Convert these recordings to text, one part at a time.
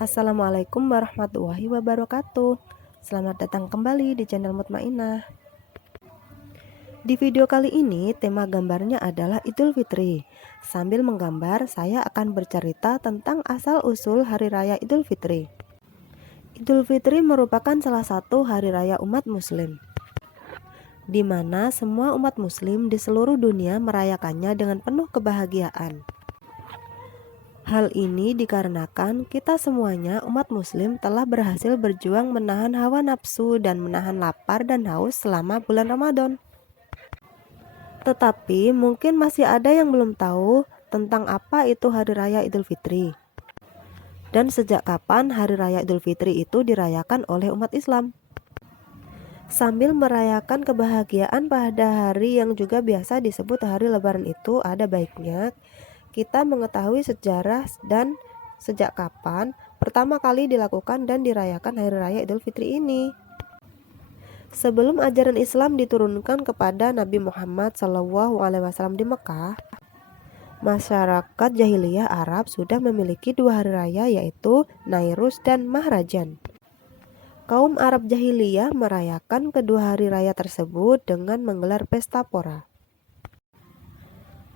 Assalamualaikum warahmatullahi wabarakatuh. Selamat datang kembali di channel Mutmainah. Di video kali ini tema gambarnya adalah Idul Fitri. Sambil menggambar, saya akan bercerita tentang asal-usul Hari Raya Idul Fitri. Idul Fitri merupakan salah satu hari raya umat muslim, di mana semua umat muslim di seluruh dunia merayakannya dengan penuh kebahagiaan. Hal ini dikarenakan kita semuanya umat muslim telah berhasil berjuang menahan hawa nafsu dan menahan lapar dan haus selama bulan Ramadan. Tetapi mungkin masih ada yang belum tahu tentang apa itu Hari Raya Idul Fitri. Dan sejak kapan Hari Raya Idul Fitri itu dirayakan oleh umat Islam. Sambil merayakan kebahagiaan pada hari yang juga biasa disebut hari Lebaran itu, ada baiknya kita mengetahui sejarah dan sejak kapan pertama kali dilakukan dan dirayakan Hari Raya Idul Fitri ini. Sebelum ajaran Islam diturunkan kepada Nabi Muhammad SAW di Mekah, masyarakat jahiliyah Arab sudah memiliki dua hari raya, yaitu Nairus dan Mahrajan. Kaum Arab jahiliyah merayakan kedua hari raya tersebut dengan menggelar pesta pora.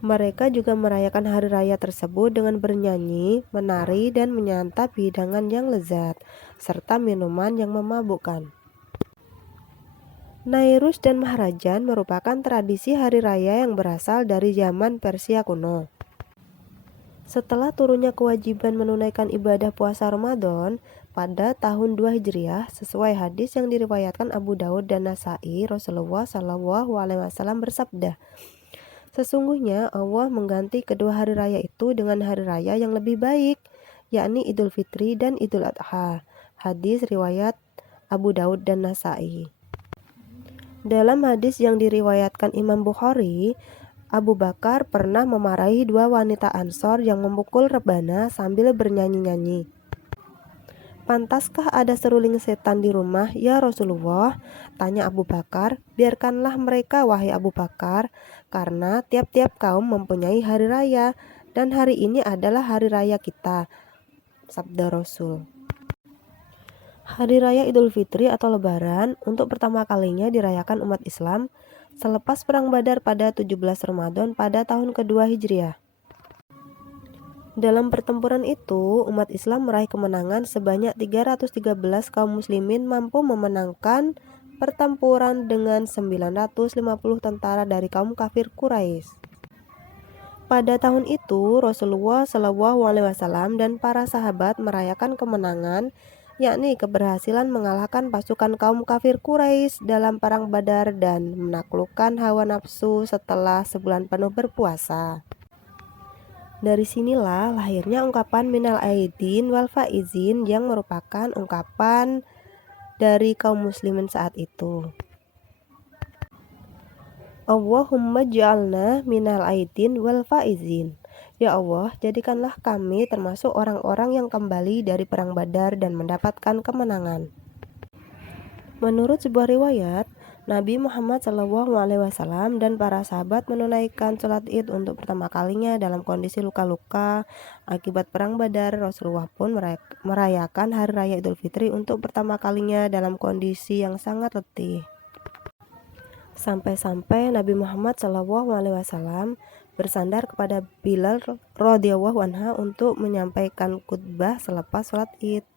Mereka juga merayakan hari raya tersebut dengan bernyanyi, menari, dan menyantap hidangan yang lezat, serta minuman yang memabukkan. Nairus dan Mahrajan merupakan tradisi hari raya yang berasal dari zaman Persia kuno. Setelah turunnya kewajiban menunaikan ibadah puasa Ramadan pada tahun 2 Hijriah, sesuai hadis yang diriwayatkan Abu Daud dan Nasai, Rasulullah SAW bersabda, "Sesungguhnya Allah mengganti kedua hari raya itu dengan hari raya yang lebih baik, yakni Idul Fitri dan Idul Adha." Hadis riwayat Abu Daud dan Nasai. Dalam hadis yang diriwayatkan Imam Bukhari, Abu Bakar pernah memarahi dua wanita Ansor yang memukul rebana sambil bernyanyi-nyanyi. "Pantaskah ada seruling setan di rumah, ya Rasulullah?" tanya Abu Bakar. "Biarkanlah mereka, wahai Abu Bakar, karena tiap-tiap kaum mempunyai hari raya, dan hari ini adalah hari raya kita," sabda Rasul. Hari Raya Idul Fitri atau Lebaran untuk pertama kalinya dirayakan umat Islam selepas Perang Badar pada 17 Ramadan pada tahun kedua Hijriah. Dalam pertempuran itu, umat Islam meraih kemenangan sebanyak 313 kaum muslimin mampu memenangkan pertempuran dengan 950 tentara dari kaum kafir Quraisy. Pada tahun itu, Rasulullah SAW dan para sahabat merayakan kemenangan, yakni keberhasilan mengalahkan pasukan kaum kafir Quraisy dalam perang Badar dan menaklukkan hawa nafsu setelah sebulan penuh berpuasa. Dari sinilah lahirnya ungkapan minal aidin wal faizin yang merupakan ungkapan dari kaum muslimin saat itu. Allahumma ja'alna minal aidin wal faizin. Ya Allah, jadikanlah kami termasuk orang-orang yang kembali dari perang Badar dan mendapatkan kemenangan. Menurut sebuah riwayat, Nabi Muhammad SAW dan para sahabat menunaikan sholat Id untuk pertama kalinya dalam kondisi luka-luka akibat perang Badar. Rasulullah pun merayakan Hari Raya Idul Fitri untuk pertama kalinya dalam kondisi yang sangat letih. Sampai-sampai Nabi Muhammad SAW bersandar kepada Bilal radhiyallahu anha untuk menyampaikan khutbah selepas sholat Id.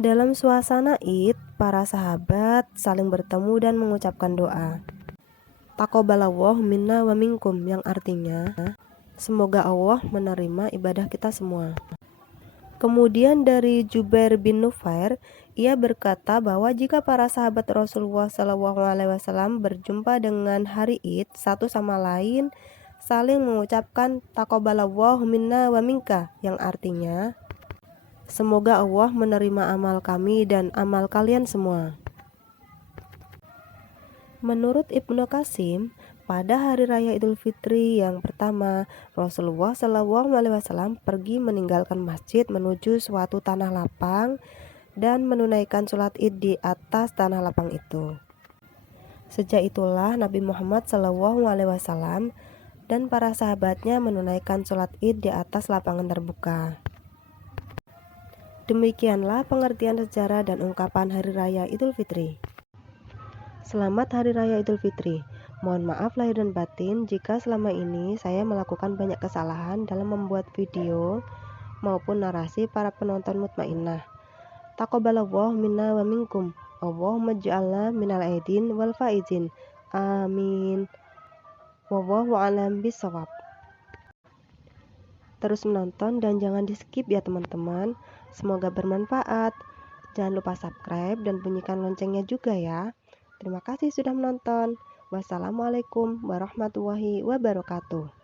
Dalam suasana Id, para sahabat saling bertemu dan mengucapkan doa. Taqabbalallahu minna wa minkum, yang artinya semoga Allah menerima ibadah kita semua. Kemudian dari Jubair bin Nufair, ia berkata bahwa jika para sahabat Rasulullah SAW berjumpa dengan hari Id, satu sama lain saling mengucapkan taqabbalallahu minna wa minka, yang artinya semoga Allah menerima amal kami dan amal kalian semua. Menurut Ibnu Qasim, pada hari raya Idul Fitri yang pertama, Rasulullah SAW pergi meninggalkan masjid menuju suatu tanah lapang dan menunaikan sholat Id di atas tanah lapang itu. Sejak itulah Nabi Muhammad SAW dan para sahabatnya menunaikan sholat Id di atas lapangan terbuka. Demikianlah pengertian sejarah dan ungkapan Hari Raya Idul Fitri. Selamat Hari Raya Idul Fitri. Mohon maaf lahir dan batin jika selama ini saya melakukan banyak kesalahan dalam membuat video maupun narasi para penonton mutmainnah. Taqabbalallahu minna wa minkum. Allahumma ij'alna minal aidin wal faizin. Amin. Wallahu a'lam bishawab. Terus menonton dan jangan di skip ya teman-teman. Semoga bermanfaat. Jangan lupa subscribe dan bunyikan loncengnya juga ya. Terima kasih sudah menonton. Wassalamualaikum warahmatullahi wabarakatuh.